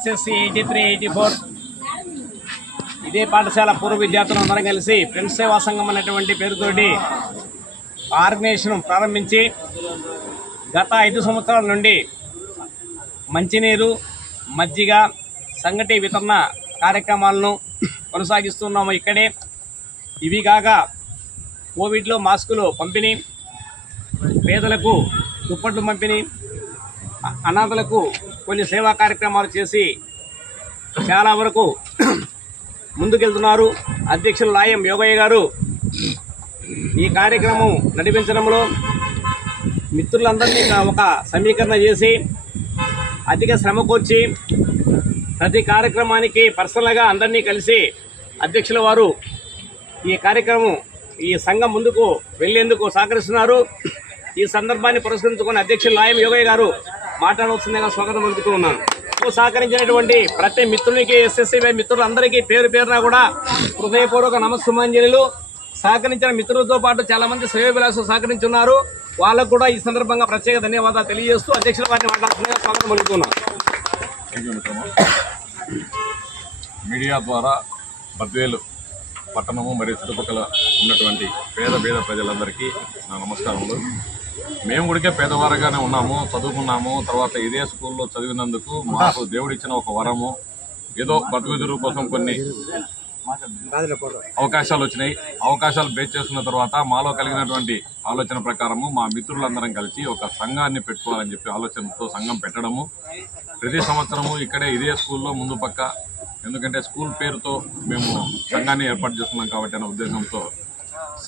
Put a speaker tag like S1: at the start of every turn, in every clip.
S1: SSC eighty three eighty four. ఇదే పాఠశాల పూర్వ విద్యార్థులు అందరం కలిసి ఫ్రెండ్స్ సేవా సంఘం అనేటువంటి పేరుతోటి ఆర్గనైజేషన్ ప్రారంభించి గత ఐదు సంవత్సరాల నుండి మంచినీరు మజ్జిగ సంగటి వితరణ కార్యక్రమాలను కొనసాగిస్తున్నాము ఇక్కడే. ఇవి కాక కోవిడ్లో మాస్కులు పంపిణీ పేదలకు దుప్పట్లు పంపిణీ అనాథలకు కొన్ని సేవా కార్యక్రమాలు చేసి చాలా వరకు ముందుకెళ్తున్నారు. అధ్యక్షులు లాయం యోగయ్య గారు ఈ కార్యక్రమం నడిపించడంలో మిత్రులందరినీ ఒక సమీకరణ చేసి అధిక శ్రమ కూర్చి ప్రతి కార్యక్రమానికి పర్సనల్గా అందరినీ కలిసి అధ్యక్షుల వారు ఈ కార్యక్రమం ఈ సంఘం ముందుకు వెళ్ళేందుకు సహకరిస్తున్నారు. ఈ సందర్భాన్ని పురస్కరించుకుని అధ్యక్షులు లాయం యోగయ్య గారు మాట్లాడవలసిందిగా స్వాగతం పలుకుతూ ఉన్నాను. సహకరించినటువంటి ప్రతి మిత్రునికి ఎస్ఎస్సీ మిత్రులందరికీ పేరు పేరున కూడా హృదయపూర్వక నమస్సుమాంజలిలు. సహకరించిన మిత్రులతో పాటు చాలా మంది శ్రేయోభిలాషులు సహకరించున్నారు. వాళ్ళకు కూడా ఈ సందర్భంగా ప్రత్యేక ధన్యవాదాలు తెలియజేస్తూ అధ్యక్షుల వారిని మాట్లాడుతుందిగా స్వాగతం పలుకుతున్నాను.
S2: మీడియా ద్వారా బద్వేలు పట్టణము మరియు చుట్టుపక్కల ఉన్నటువంటి పేద పేద ప్రజలందరికీ నా నమస్కారములు. మేము కూడా పేదవారుగానే ఉన్నాము చదువుకున్నాము. తర్వాత ఇదే స్కూల్లో చదివినందుకు మాకు దేవుడిచ్చిన ఒక వరము. ఏదో బతుకుదురు కోసం కొన్ని అవకాశాలు వచ్చినాయి అవకాశాలు బేస్ చేసుకున్న తర్వాత మాలో కలిగినటువంటి ఆలోచన ప్రకారము మా మిత్రులందరం కలిసి ఒక సంఘాన్ని పెట్టుకోవాలని చెప్పి ఆలోచనతో సంఘం పెట్టడము. ప్రతి సంవత్సరము ఇక్కడే ఇదే స్కూల్లో ముందు పక్క. ఎందుకంటే స్కూల్ పేరుతో మేము సంఘాన్ని ఏర్పాటు చేస్తున్నాం కాబట్టి అనే ఉద్దేశంతో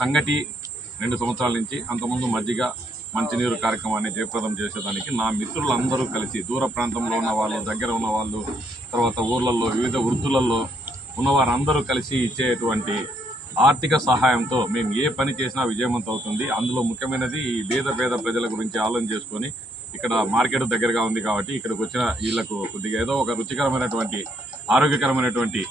S2: సంగటి రెండు సంవత్సరాల నుంచి అంతకుముందు మజ్జిగ మంచినీరు కార్యక్రమాన్ని జయప్రదం చేసేదానికి నా మిత్రులందరూ కలిసి దూర ప్రాంతంలో ఉన్న వాళ్ళు దగ్గర ఉన్న వాళ్ళు తర్వాత ఊర్లలో వివిధ వృత్తులలో ఉన్నవారందరూ కలిసి ఇచ్చేటువంటి ఆర్థిక సహాయంతో మేము ఏ పని చేసినా విజయవంతం అవుతుంది. అందులో ముఖ్యమైనది ఈ పేద పేద ప్రజల గురించి ఆలోచన చేసుకొని ఇక్కడ మార్కెట్ దగ్గరగా ఉంది కాబట్టి ఇక్కడికి వచ్చిన వీళ్ళకు కొద్దిగా ఏదో ఒక రుచికరమైనటువంటి ఆరోగ్యకరమైనటువంటి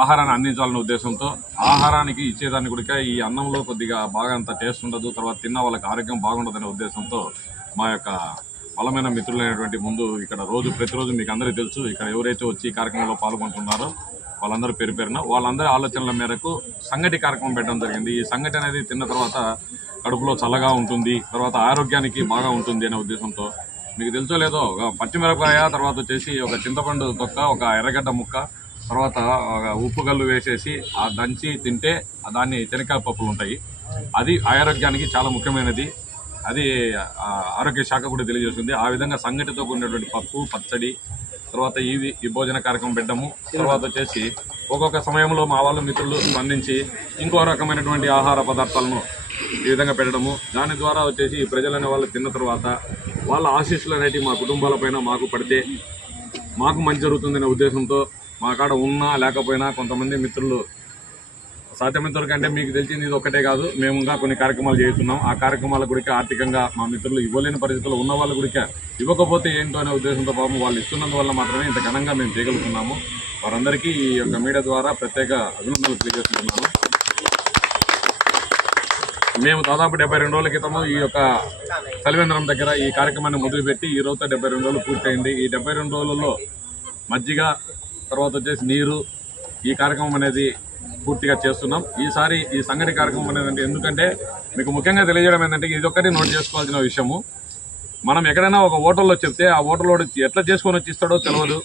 S2: ఆహారాన్ని అందించాలనే ఉద్దేశంతో ఆహారానికి ఇచ్చేదాన్ని కూడా ఈ అన్నంలో కొద్దిగా బాగా అంత టేస్ట్ ఉండదు తర్వాత తిన్న వాళ్ళకి ఆరోగ్యం బాగుండదనే ఉద్దేశంతో మా యొక్క బలమైన మిత్రులైనటువంటి ముందు ఇక్కడ రోజు ప్రతిరోజు మీకు అందరికీ తెలుసు ఇక్కడ ఎవరైతే వచ్చి ఈ కార్యక్రమంలో పాల్గొంటున్నారో వాళ్ళందరూ పేరు పేరున వాళ్ళందరి ఆలోచనల మేరకు సంగటి కార్యక్రమం పెట్టడం జరిగింది. ఈ సంగటి అనేది తిన్న తర్వాత కడుపులో చల్లగా ఉంటుంది తర్వాత ఆరోగ్యానికి బాగా ఉంటుంది అనే ఉద్దేశంతో. మీకు తెలుసో లేదో ఒక పచ్చిమిరపకాయ తర్వాత వచ్చేసి ఒక చింతపండు తొక్క ఒక ఎర్రగడ్డ ముక్క తర్వాత ఉప్పు గల్లు వేసేసి ఆ దంచి తింటే దాన్ని శనక్కాయ పప్పులు ఉంటాయి. అది ఆరోగ్యానికి చాలా ముఖ్యమైనది. అది ఆరోగ్య శాఖ కూడా తెలియజేస్తుంది. ఆ విధంగా సంగటితో కూడినటువంటి పప్పు పచ్చడి తర్వాత ఇవి ఈ భోజన కార్యక్రమం పెట్టడము తర్వాత వచ్చేసి ఒక్కొక్క సమయంలో మా వాళ్ళ మిత్రులు స్పందించి ఇంకో రకమైనటువంటి ఆహార పదార్థాలను ఈ విధంగా పెట్టడము దాని ద్వారా వచ్చేసి ఈ ప్రజలనే వాళ్ళు తిన్న తర్వాత వాళ్ళ ఆశీస్సులు అనేటివి మా కుటుంబాలపైన మాకు పడితే మాకు మంచి జరుగుతుందనే ఉద్దేశంతో మా కాడ ఉన్నా లేకపోయినా కొంతమంది మిత్రులు సాధ్యమైనంత కంటే మీకు తెలిసింది ఇది ఒక్కటే కాదు. మేము ఇంకా కొన్ని కార్యక్రమాలు చేస్తున్నాం. ఆ కార్యక్రమాల గుడికి ఆర్థికంగా మా మిత్రులు ఇవ్వలేని పరిస్థితుల్లో ఉన్న వాళ్ళ గుడికి ఇవ్వకపోతే ఏంటో అనే ఉద్దేశంతో పాపం వాళ్ళు ఇస్తున్నందువల్ల మాత్రమే ఇంత ఘనంగా మేము చేయగలుగుతున్నాము. వారందరికీ ఈ యొక్క మీడియా ద్వారా ప్రత్యేక అభినందనలు తెలియజేస్తున్నాము మేము దాదాపు డెబ్బై రెండు రోజుల క్రితము ఈ యొక్క సలివేంద్రం దగ్గర ఈ కార్యక్రమాన్ని మొదలుపెట్టి ఈ రోజుతో డెబ్బై రెండు రోజులు పూర్తయింది. ఈ డెబ్బై రెండు రోజులలో మజ్జిగ తర్వాత వచ్చేసి నీరు ఈ కార్యక్రమం అనేది పూర్తిగా చేస్తున్నాం. ఈసారి ఈ సంగటి కార్యక్రమం అనేది ఎందుకంటే మీకు ముఖ్యంగా తెలియజేయడం ఏంటంటే ఇది ఒక్కటి నోట్ చేసుకోవాల్సిన విషయము. మనం ఎక్కడైనా ఒక హోటల్లో చెప్తే ఆ హోటల్లో ఎట్లా చేసుకొని వచ్చి ఇస్తాడో తెలియదు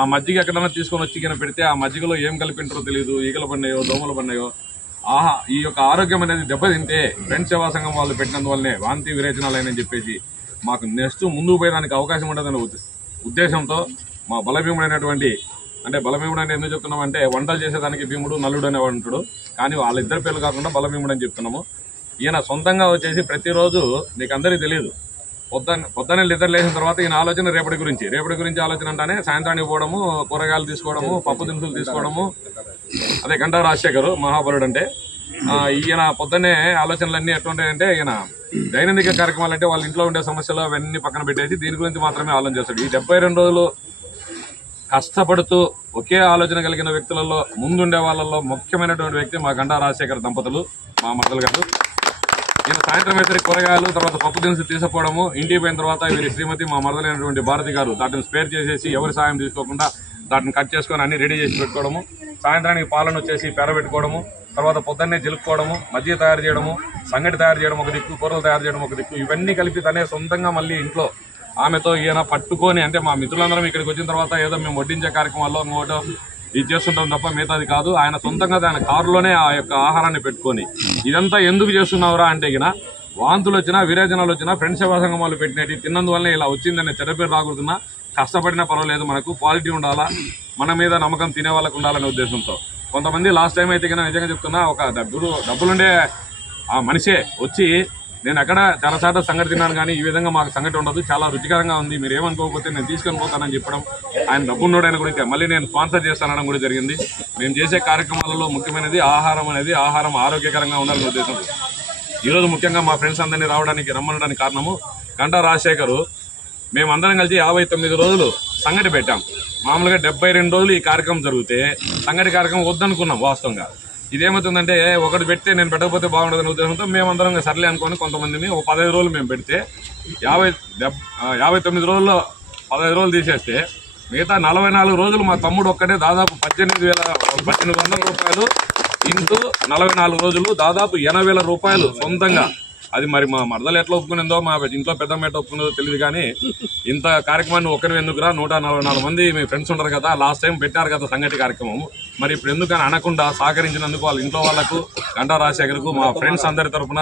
S2: ఆ మజ్జిగ ఎక్కడైనా తీసుకొని వచ్చి కింద పెడితే ఆ మజ్జిగలో ఏం కలిపింటారో తెలియదు ఈగలు పడినాయో దోమలు పడినాయో. ఆహా ఈ యొక్క ఆరోగ్యం అనేది దెబ్బతింటే ఫ్రెండ్స్ సేవా సంఘం వాళ్ళు పెట్టినందువల్లనే వాంతి విరేచనాలైనని చెప్పేసి మాకు నెక్స్ట్ ముందుకు పోయడానికి అవకాశం ఉండదనే ఉద్దేశంతో మా బలభీముడైనటువంటి అంటే బలభీముడు అంటే ఎందుకు చెప్తున్నాం అంటే వంటలు చేసేదానికి భీముడు నల్లుడు అనేవాడు ఉంటాడు. కానీ వాళ్ళిద్దరి పేర్లు కాకుండా బలభీముడు అని చెప్తున్నాము. ఈయన సొంతంగా వచ్చేసి ప్రతిరోజు మీకు అందరికీ తెలియదు పొద్దున్న పొద్దున్న నిద్ర లేచిన తర్వాత ఈయన ఆలోచన రేపటి గురించి. రేపటి గురించి ఆలోచన అంటానే సాయంత్రానికి పోవడము కూరగాయలు తీసుకోవడము పప్పు దినుసులు తీసుకోవడము. అదే గంటా రాజశేఖర్ మహాబలుడు అంటే ఈయన పొద్దున్నే ఆలోచనలన్నీ ఎట్లుంటాయంటే ఈయన దైనందిక కార్యక్రమాలు అంటే వాళ్ళ ఇంట్లో ఉండే సమస్యలు అవన్నీ పక్కన పెట్టేసి దీని గురించి మాత్రమే ఆలోచన చేస్తాడు. ఈ డెబ్బై రెండు రోజులు కష్టపడుతూ ఒకే ఆలోచన కలిగిన వ్యక్తులలో ముందుండే వాళ్ళల్లో ముఖ్యమైనటువంటి వ్యక్తి మా గండా రాజశేఖర్ దంపతులు మా మద్దలు గారు. ఈయన సాయంత్రం అయితే కూరగాయలు తర్వాత పప్పు దినుసులు తీసుకుపోవడము ఇంటికి పోయిన తర్వాత వీరి శ్రీమతి మా మరదలైనటువంటి భారతి గారు దాటిని స్పేర్ చేసేసి ఎవరి సాయం తీసుకోకుండా దాటిని కట్ చేసుకొని అన్ని రెడీ చేసి పెట్టుకోవడము సాయంత్రానికి పాలను వచ్చేసి పెరబెట్టుకోవడము తర్వాత పొద్దున్నే చిలుక్కోవడము మజ్జిగ తయారు చేయడము సంగటి తయారు చేయడం ఒక దిక్కు కూరలు తయారు చేయడం ఒక దిక్కు ఇవన్నీ కలిపి తనే సొంతంగా మళ్ళీ ఇంట్లో ఆమెతో ఈయన పట్టుకొని అంటే మా మిత్రులందరం ఇక్కడికి వచ్చిన తర్వాత ఏదో మేము వడ్డించే కార్యక్రమాల్లో ఇంకోటో ఇది చేస్తుంటాం తప్ప మిగతాది కాదు. ఆయన సొంతంగా ఆయన కారులోనే ఆ యొక్క ఆహారాన్ని పెట్టుకొని ఇదంతా ఎందుకు చేస్తున్నావురా అంటే ఇక వాంతులు వచ్చినా విరేచనాలు వచ్చినా ఫ్రెండ్స్ సేవా సంఘం వాళ్ళు పెట్టినట్టు తిన్నందువల్ల ఇలా వచ్చిందనే చెడ్డ పేరు రాకూడదున్నా కష్టపడినా పర్వాలేదు మనకు క్వాలిటీ ఉండాలా మన మీద నమ్మకం తినే వాళ్ళకు ఉండాలనే ఉద్దేశంతో. కొంతమంది లాస్ట్ టైం అయితే కన్నా నిజంగా చెప్తున్నా ఒక డబ్బులు డబ్బులుండే ఆ మనిషే వచ్చి నేను అక్కడ చాలా సార్లు సంగతి తిన్నాను కానీ ఈ విధంగా మాకు సంగతి ఉండదు. చాలా రుచికరంగా ఉంది. మీరు ఏమనుకోకపోతే నేను తీసుకొని పోతానని చెప్పడం ఆయన డబ్బున్నోడైన కూడా మళ్ళీ నేను స్పాన్సర్ చేస్తానడం కూడా జరిగింది. మేము చేసే కార్యక్రమాలలో ముఖ్యమైనది ఆహారం అనేది ఆహారం ఆరోగ్యకరంగా ఉండాలనే ఉద్దేశం. ఈరోజు ముఖ్యంగా మా ఫ్రెండ్స్ అందరినీ రావడానికి రమ్మనడానికి కారణము గంటా రాజశేఖరు. మేమందరం కలిసి యాభై తొమ్మిది రోజులు సంగటి పెట్టాం. మామూలుగా డెబ్బై రెండు రోజులు ఈ కార్యక్రమం జరిగితే సంగటి కార్యక్రమం వద్దనుకున్నాం వాస్తవంగా. ఇదేమవుతుందంటే ఒకటి పెడితే నేను పెట్టకపోతే బాగుండదనే ఉద్దేశంతో మేమందరం సర్లే అనుకొని కొంతమందిని ఒక పదహైదు రోజులు మేము పెడితే యాభై డెబ్ యాభై తొమ్మిది రోజుల్లో పదహైదు రోజులు తీసేస్తే మిగతా నలభై నాలుగు రోజులు మా తమ్ముడు ఒక్కటే దాదాపు పద్దెనిమిది వేల పద్దెనిమిది వందల రూపాయలు ఇంటూ నలభై నాలుగు రోజులు దాదాపు ఎనభై వేల రూపాయలు సొంతంగా. అది మరి మా మరదలు ఎట్లా ఒప్పుకునేందో మా ఇంట్లో పెద్ద ఎట్లా ఒప్పుకునేదో తెలియదు కానీ ఇంత కార్యక్రమాన్ని ఒకరి ఎందుకురా? నూట నలభై నాలుగు మంది మీ ఫ్రెండ్స్ ఉంటారు కదా లాస్ట్ టైం పెట్టారు కదా సంగటి కార్యక్రమం. మరి ఇప్పుడు ఎందుకని అనకుండా సహకరించినందుకు వాళ్ళ ఇంట్లో వాళ్ళకు గంటా రాజశేఖర్కు మా ఫ్రెండ్స్ అందరి తరఫున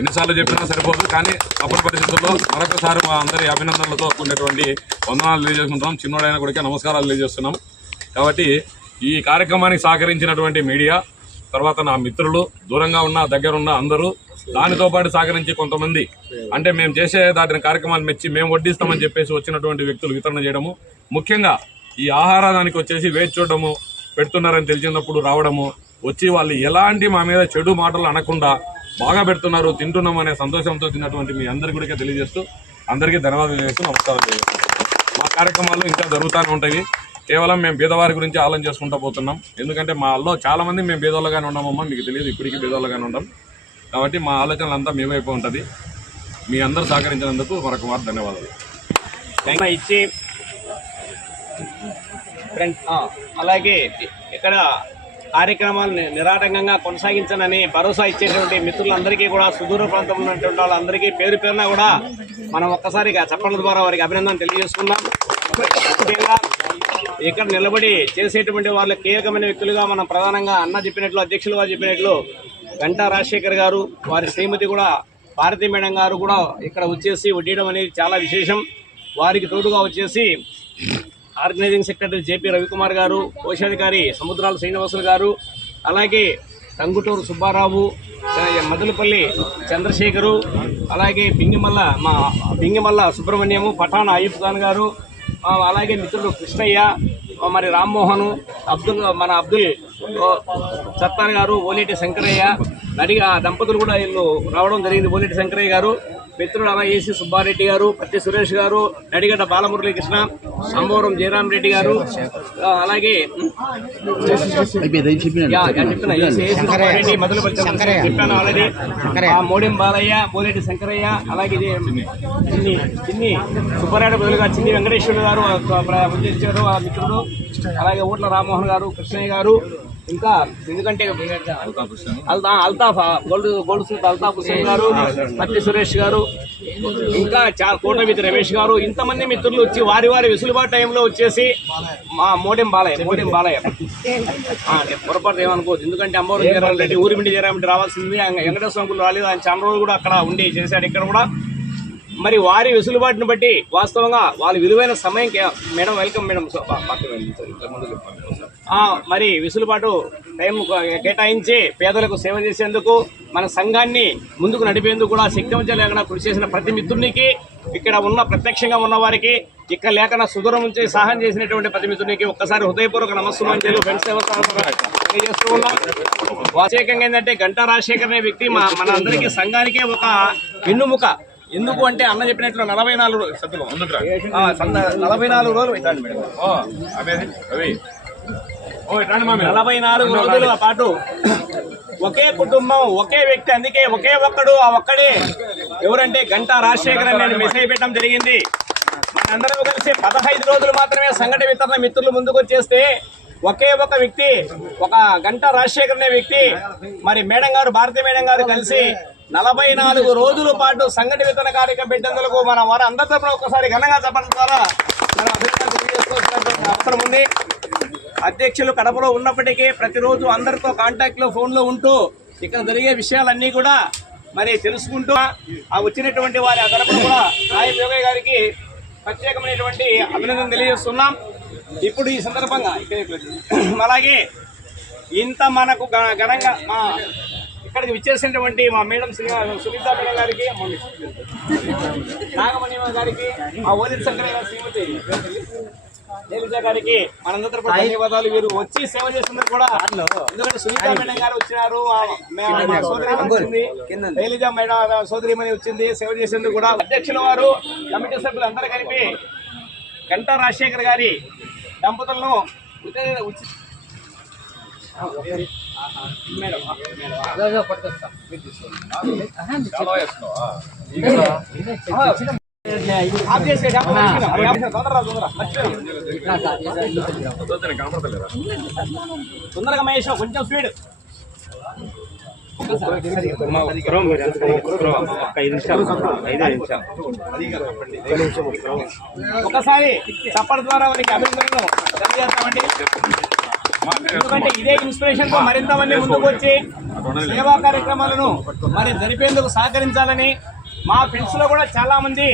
S2: ఎన్నిసార్లు చెప్పినా సరిపోదు. కానీ తప్పని పరిస్థితుల్లో మరొకసారి మా అందరి అభినందనలతో ఉండేటువంటి వందనాలు తెలియజేసుకుంటాం చిన్నోడైన కూడా నమస్కారాలు తెలియజేస్తున్నాం. కాబట్టి ఈ కార్యక్రమానికి సహకరించినటువంటి మీడియా తర్వాత నా మిత్రులు దూరంగా ఉన్న దగ్గర ఉన్న అందరూ దానితో పాటు సహకరించి కొంతమంది అంటే మేము చేసే దాటిని కార్యక్రమాన్ని మెచ్చి మేము వడ్డిస్తామని చెప్పేసి వచ్చినటువంటి వ్యక్తులు వితరణ చేయడము ముఖ్యంగా ఈ ఆహారానికి వచ్చేసి వేచి చూడడము పెడుతున్నారని తెలిసినప్పుడు రావడము వచ్చి వాళ్ళు ఎలాంటి మా మీద చెడు మాటలు అనకుండా బాగా పెడుతున్నారు తింటున్నాం అనే సంతోషంతో తిన్నటువంటి మీ అందరి కూడా తెలియజేస్తూ అందరికీ ధన్యవాదాలు చేస్తూ నమస్కారం మా కార్యక్రమాలు ఇంకా జరుగుతూనే ఉంటాయి. కేవలం మేము బీదవారి గురించి ఆలోచన చేసుకుంటూ పోతున్నాం. ఎందుకంటే మాలో చాలా మంది మేము బీదోళ్ళగానే ఉన్నామమ్మా మీకు తెలియదు ఇప్పటికీ బీదోళ్ళగానే ఉన్నాం. కాబట్టి మా ఆలోచనలు అంతా మేమైపో ఉంటుంది. మీ అందరూ సహకరించినందుకు మరొక వారు ధన్యవాదాలు.
S1: ఇచ్చి ఫ్రెండ్ అలాగే ఇక్కడ కార్యక్రమాలు నిరాటంకంగా కొనసాగించనని భరోసా ఇచ్చేటువంటి మిత్రులందరికీ కూడా సుదూర ప్రాంతంలో ఉన్నటువంటి వాళ్ళందరికీ పేరు పేరున కూడా మనం ఒక్కసారిగా చెప్పడం ద్వారా వారికి అభినందన తెలియజేసుకున్నాం ముఖ్యంగా ఇక్కడ నిలబడి చేసేటువంటి వాళ్ళ కీలకమైన వ్యక్తులుగా మనం ప్రధానంగా అన్న చెప్పినట్లు అధ్యక్షులుగా చెప్పినట్లు గంటా రాజశేఖర్ గారు వారి శ్రీమతి కూడా భారతీ మేడం గారు కూడా ఇక్కడ వచ్చేసి వడ్డీయడం అనేది చాలా విశేషం. వారికి తోడుగా వచ్చేసి ఆర్గనైజింగ్ సెక్రటరీ జేపీ రవికుమార్ గారు కోశాధికారి సముద్రాల శ్రీనివాసులు గారు అలాగే టంగుటూరు సుబ్బారావు చ- మదనపల్లి చంద్రశేఖరు అలాగే బింగిమల్ల మా బింగిమల్ల సుబ్రహ్మణ్యము పఠాన్ అయ్యప్ ఖాన్ గారు అలాగే మిత్రుడు కృష్ణయ్య మరి రామ్మోహన్ అబ్దుల్ మన అబ్దుల్ సత్తార్ గారు ఓలేటి శంకరయ్య నడిగా దంపతులు కూడా వీళ్ళు రావడం జరిగింది. ఓలేటి శంకరయ్య గారు మిత్రుడు అలా ఏసీ సుబ్బారెడ్డి గారు పత్తి సురేష్ గారు నడిగడ్డ బాలమురళీ కృష్ణ అంబవరం జయరాం రెడ్డి గారు అలాగే చెప్పాను ఆల్రెడీ ఆ మోడెం బాలయ్య బోలేటి శంకరయ్య అలాగే ఇది చిన్ని చిన్ని సుబ్బారెడ్డి బదులుగా చిన్ని వెంకటేశ్వరుడు గారు ఆ మిత్రుడు. అలాగే ఊట్ల రామ్మోహన్ గారు కృష్ణయ్య గారు ఇంకా ఎందుకంటే అల్తా Altaf gold goldsmith Altaf Hussain గారు పత్తి సురేష్ గారు ఇంకా చా కోటమితి రమేష్ గారు ఇంతమంది మిత్రులు వచ్చి వారి వారి వెసులుబాటు టైంలో వచ్చేసి మా మోడెం బాలయ్య మోడెం బాలయ్య. పొరపాటు ఏమనుకోవద్దు. ఎందుకంటే అమ్మవారు జయరాం రెడ్డి ఊరిమిండి జయరాం రెడ్డి రావాల్సింది. వెంకటేశ్వర స్వామి రాలేదు. ఆయన చాలా రోజులు కూడా అక్కడ ఉండి చేశాడు. ఇక్కడ కూడా మరి వారి వెసులుబాటును బట్టి వాస్తవంగా వాళ్ళ విలువైన సమయం మేడం వెల్కమ్ మేడం. పక్కన వెళ్ళి, మరి వెసులుబాటు టైం కేటాయించి పేదలకు సేవ చేసేందుకు మన సంఘాన్ని ముందుకు నడిపేందుకు కూడా శక్తివంచం లేకుండా కృషి చేసిన ప్రతి మిత్రునికి ఇక్కడ ఉన్న ప్రత్యక్షంగా ఉన్న వారికి ఇక్కడ లేకుండా సుదూరం నుంచి సహాయం చేసినటువంటి ప్రతి మిత్రునికి ఒక్కసారి హృదయపూర్వక నమస్సుమాంజలు ఫ్రెండ్స్ సేవ తెలియజేస్తూ ఉన్నాం. ప్రత్యేకంగా ఏంటంటే గంటా రాజశేఖర్ అనే వ్యక్తి మా మన అందరికీ సంఘానికే ఒక వెన్నుముక. ఎందుకు అంటే అన్న చెప్పినట్లు నలభై నాలుగు నలభై నాలుగు రోజులు నలభై నాలుగు రోజుల పాటు ఒకే కుటుంబం ఒకే వ్యక్తి అందుకే ఒకే ఒక్కడు ఆ ఒక్కడే. ఎవరంటే గంటా రాజశేఖర్ అని నేను మెసేజ్ పెట్టడం జరిగింది. మన మనందరం కలిసి పదహైదు రోజులు మాత్రమే సంఘటన వితరణ మిత్రులు ముందుకు వచ్చేస్తే ఒకే ఒక వ్యక్తి ఒక గంట రాజశేఖర్ అనే వ్యక్తి మరి మేడం గారు భారతీయ మేడం గారు కలిసి నలభై నాలుగు రోజుల పాటు సంఘటన వితరణ కార్యక్రమం పెట్టేందుకు మన వారు అందరి తరపున ఒకసారి ఘనంగా చెప్పడం ద్వారా మనం అవసరం ఉంది. అధ్యక్షులు కడపలో ఉన్నప్పటికీ ప్రతిరోజు అందరితో కాంటాక్ట్లో ఉంటూ ఇక్కడ జరిగే విషయాలన్నీ కూడా మరి తెలుసుకుంటూ ఆ వచ్చినటువంటి వారి ఆ తరపున కూడా నాయ యోగయ్య గారికి ప్రత్యేకమైనటువంటి అభినందన తెలియజేస్తున్నాం. ఇప్పుడు ఈ సందర్భంగా ఇక్కడ అలాగే ఇంత మనకు ఘ- ఘనంగా మా ఇక్కడికి విచ్చేసినటువంటి మా మేడం శ్రీ సునీత మేడం గారికి నాగమణి గారికి మా ఓదిరి శంకరయ్య గారి శ్రీమతి శైలజ గారికి మనందరి తరపున ధన్యవాదాలు. వీరు వచ్చి సేవ చేస్తున్నారు కూడా ఎందుకంటే సునీత మేడం గారు వచ్చినారు. శైలజ మేడం సోదరిమణి వచ్చింది. సేవ చేసేందుకు కూడా అధ్యక్షుల వారు కమిటీ సభ్యులు అందరూ కలిపి గంటా రాజశేఖర్ గారి దంపతులను మేడం తొందరగా, మహేష్ కొంచెం స్పీడ్. ఒకసారి చప్పటి ద్వారా వారికి అభినందనలు తెలియజేస్తామండి. ఎందుకంటే ఇదే ఇన్స్పిరేషన్తో మరింత మంది ముందుకు వచ్చి సేవా కార్యక్రమాలను మరి జరిపేందుకు సహకరించాలని మా ఫ్రెండ్స్లో కూడా చాలా మంది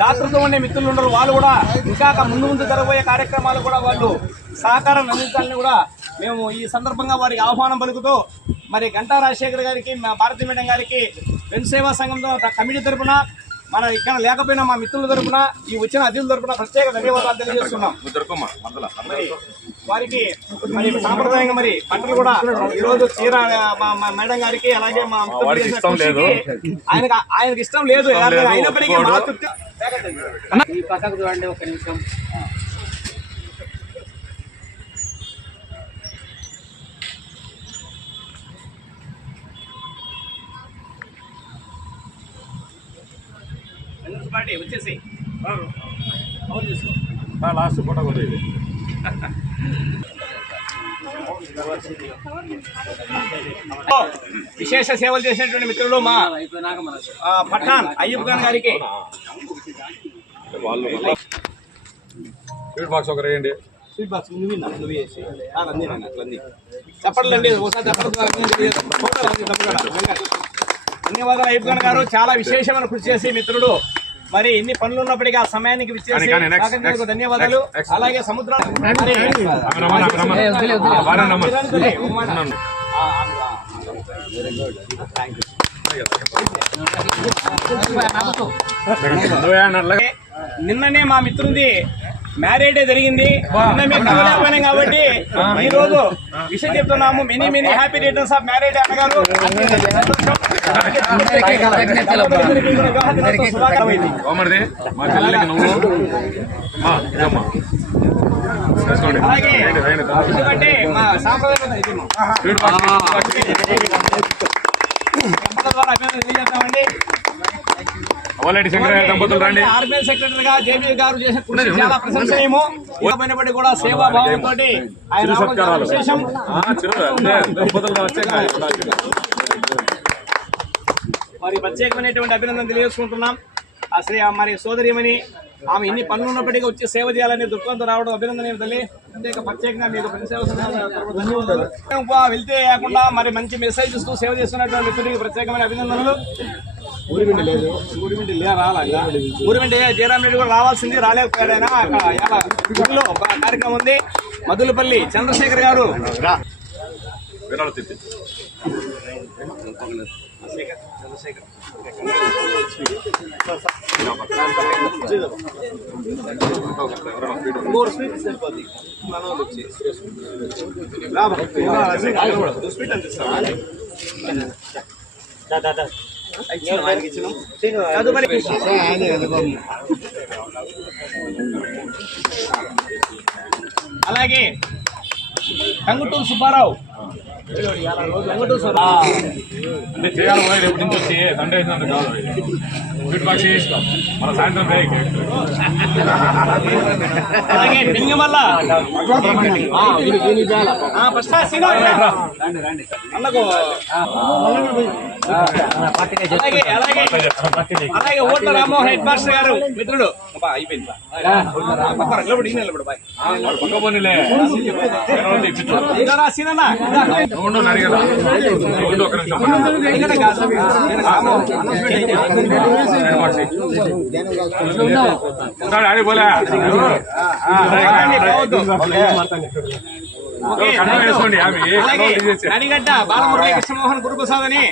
S1: దాతృత్వం ఉండే మిత్రులు ఉన్నారు వాళ్ళు కూడా ఇంకా ముందు ముందు జరగబోయే కార్యక్రమాలు కూడా వాళ్ళు సహకారం అందించాలని కూడా మేము ఈ సందర్భంగా వారికి ఆహ్వానం పలుకుతూ మరి గంటా రాజశేఖర్ గారికి మా భారతీ మేడం గారికి సేవా సంఘంతో కమిటీ తరపున మన ఇక్కడ లేకపోయినా మా మిత్రుల తరపున ఈ వచ్చిన అతిథుల తరపున ప్రత్యేక ధన్యవాదాలు తెలియజేస్తున్నాం. వారికి మరి సాంప్రదాయంగా మరి బట్టలు కూడా ఈ రోజు చీర మేడం గారికి అలాగే మా ఆయనకు ఆయనకి ఇష్టం లేదు. అయినప్పటికీ
S3: ఈ పక్కకు చూడండి ఒక నిమిషం.
S1: పార్టీ వచ్చేసి అవును చేసుకో.
S2: లాస్ట్ ఫోటో కూడా ఇది.
S1: విశేష సేవలు చేసినటువంటి మిత్రులు మా పఠాన్ అయ్యూబ్ ఖాన్ గారికి.
S2: స్వీట్ బాక్స్ ఒకరు వేయండి.
S1: స్వీట్ బాక్స్ నువ్వు నువ్వు చేసి ఆ, రండి నాన్న, అట్లా రండి. చెప్పట్లండి ఒకసారి చెప్పండి. ధన్యవాదాలు అయ్యూబ్ ఖాన్ గారు. చాలా విశేషమైన కృషి చేసి మిత్రుడు. మరి ఎన్ని పనులు ఉన్నప్పటికీ ఆ సమయానికి విచ్చేసి ధన్యవాదాలు. అలాగే సముద్రం నిన్ననే మా మిత్రుంది మ్యారేడ్ జరిగింది. నిన్న కాబట్టి ఈ రోజు విషయం చెప్తున్నాము. Many many happy returns of married అన్నగారు. ఎందుకంటే మా సాంప్రదాయ ద్వారా తెలియజేస్తామండి
S2: అవలేటి శంకరయ్య దంపతులు రండి.
S1: ఆర్మీ సెక్రటరీగా జేబీ గారు చేసిన కృషి చాలా ప్రశంసనీయము. కూడా సేవా భావంతో ఆయన విశేషం.
S2: ఆ, చిరు అంతే దంపతులు
S1: మరి ప్రత్యేకమైనటువంటి అభినందన తెలియజేసుకుంటున్నాం. ఆ శ్రీ మరి సోదరిమని ఆమె ఇన్ని పనులు ఉన్నప్పటికీ వచ్చి సేవ చేయాలని దుఃఖంతో రావడం అభినందన తల్లి. ప్రత్యేక ప్రత్యేకంగా మీకు సేవ వెళ్తే కాకుండా మరి మంచి మెసేజ్ ఇస్తూ సేవ చేస్తున్నటువంటి మిత్రుడికి ప్రత్యేకమైన అభినందనలు. ఊరివిండి లేదు. ఊరివిండి లే రాలా ఊరివిండి జయరాం రెడ్డి కూడా రావాల్సింది రాలేకపోయాడు ఆయన? అక్కడ ఒక కార్యక్రమం ఉంది. మధులపల్లి చంద్రశేఖర్ గారు.
S2: తిప్పి
S1: మూడు స్వీట్ సరిపోద్ది. వచ్చి స్వీట్ అలాగే కంగుటూరు సుబ్బారావు.
S2: అంటే చేయాలి పోయి రేపు నుంచి వచ్చి సండే అయినందుకు కాదు స్వీట్ బాక్స్ మన సాయంత్రం కేక్.
S1: అలాగే ఓట్ల రామ్మోహన్ హెడ్ మాస్టర్ గారు. మిత్రుడు. అయిపోయింది పక్కన నిలబడి, నిలబడు, బాయ్.
S2: పక్క పోనీలే.
S1: సీనన్నా? నడిగడ్డ బాలమురళి కృష్ణమోహన్ గురుప్రసాద్ అని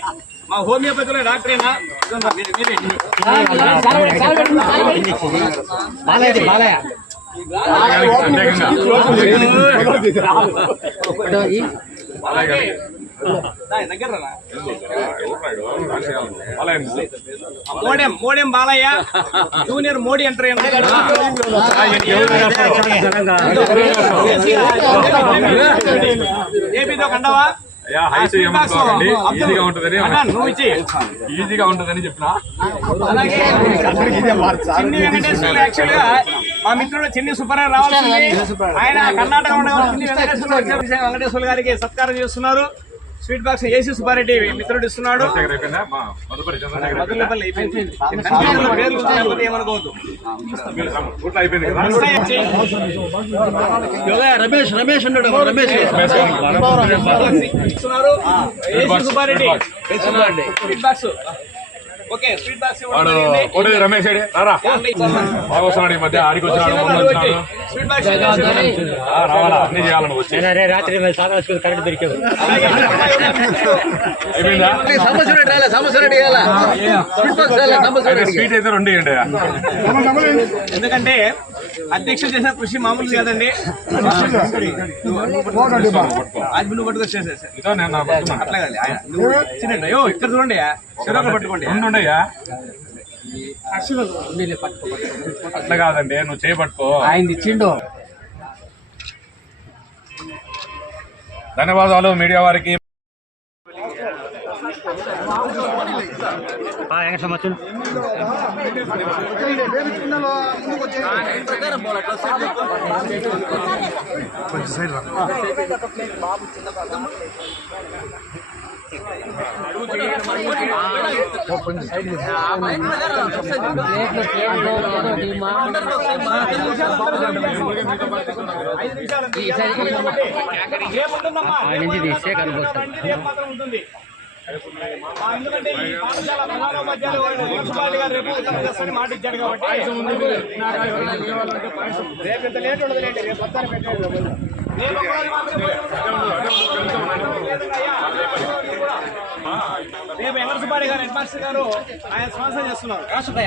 S1: మా హోమియోపతిలో డాక్టరేనా ఇదిగో మీరు- మోడెం మోడెం బాలయ్య. జూనియర్ మోడీ అంటారు ఏపీతో కండవా?
S2: ఈజీగా ఉంటుందని
S1: అన్నా, నువ్వు ఇచ్చి.
S2: ఈజీగా ఉంటుందని చెప్పిన?
S1: మా మిత్రుడు చిన్ని సుబ్బారావు రావాల్సింది. ఆయన కర్ణాటక వెంకటేశ్వర్లు గారికి సత్కారం చేస్తున్నారు. స్వీట్ బాక్స్ ఏసీ సుబ్బారెడ్డి మిత్రుడు ఇస్తున్నాడు.
S3: రమేష్ రమేష్
S1: ఇస్తున్నారు. ఏసీ సుబ్బారెడ్డి. Sweet box.
S2: వాడు కోటి రమేష్? రారా? బాగా వస్తున్నాడు ఈ మధ్య ఆడికి వచ్చినాడు రావాలా? అన్ని వచ్చి.
S3: రాత్రి కరెంట్ దొరికావు
S2: అయిపోయిందా? స్వీట్ అయితే రెండు
S1: ఎందుకంటే అధ్యక్షులు చేసిన కృషి మామూలు కాదండి. అది నువ్వు. అట్లా కాదు నువ్వు చిన్న అయ్యో ఇక్కడ చూడండి చెరొక పట్టుకోండి.
S2: అట్లా కాదండి నువ్వు చేపట్టుకో
S3: ఆయన ఇచ్చిండు.
S2: ధన్యవాదాలు మీడియా వారికి.
S1: ఐదు నిమిషాలు ఉంది. ఏముంటుందమ్మా? రేపు మాత్రం ఎందుకంటే ఈ పాఠశాల ప్రధానోపాధ్యాయులు మున్సిపాలిటీ గారు రేపు చేస్తారని మాట ఇచ్చాడు కాబట్టి రేపు ఇంత లేట్ రేపు వస్తాను మాత్రమే రేపు గారు హెడ్ మాస్టర్ గారు ఆయన స్పాన్సర్ చేస్తున్నారు పాయసం ఉంది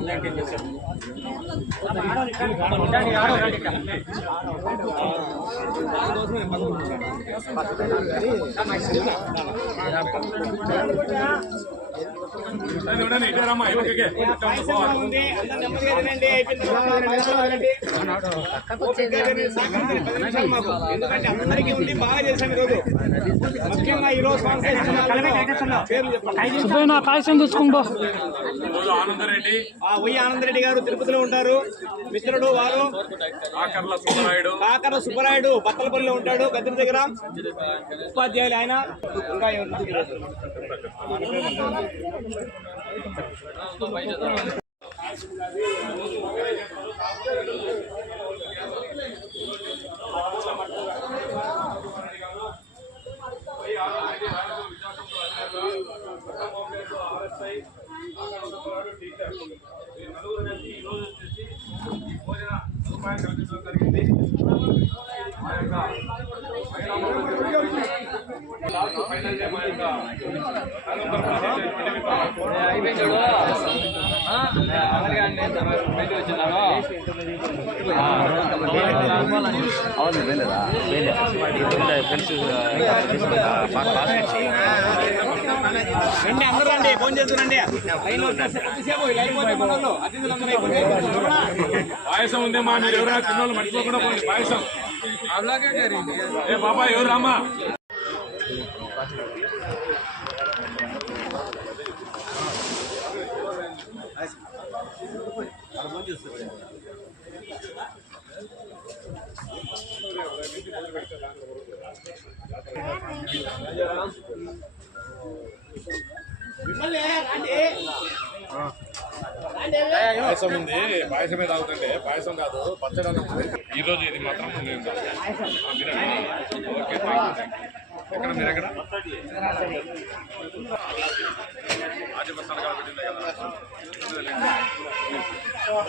S1: నెమ్మదిగా ఎందుకంటే అందరికీ ఉంది బాగా ఈరోజు. ముఖ్యంగా
S2: ఆనందరెడ్డి.
S1: ఆ వై ఆనందరెడ్డి గారు తిరుపతిలో ఉంటారు. మిత్రుడు వారు.
S2: ఆకర్ల సుబ్బరాయుడు.
S1: కాకర సుబ్బరాయుడు బత్తలపల్లిలో ఉంటాడు గద్దెల దగ్గర. ఉపాధ్యాయులు ఆయన. ఇంకా భోజన సదుపాయం కల్పించడం జరిగింది అవును వెళ్ళదా రండి ఫోన్ చేస్తురండి
S2: పాయసం ఉందేమా మీరు ఎవరైనా పిల్లలు మర్చిపోకుండా పాయసం ఏ బాబా ఎవరు రామా పాయసం ఉంది. పాయసమే తాగుతుంటే పాయసం కాదు పచ్చడి ఉంది. ఈ రోజు ఇది మాత్రం నేను ఓకే ఎక్కడ మీరు ఎక్కడ? ఆది మసాలా కాబట్టి కదా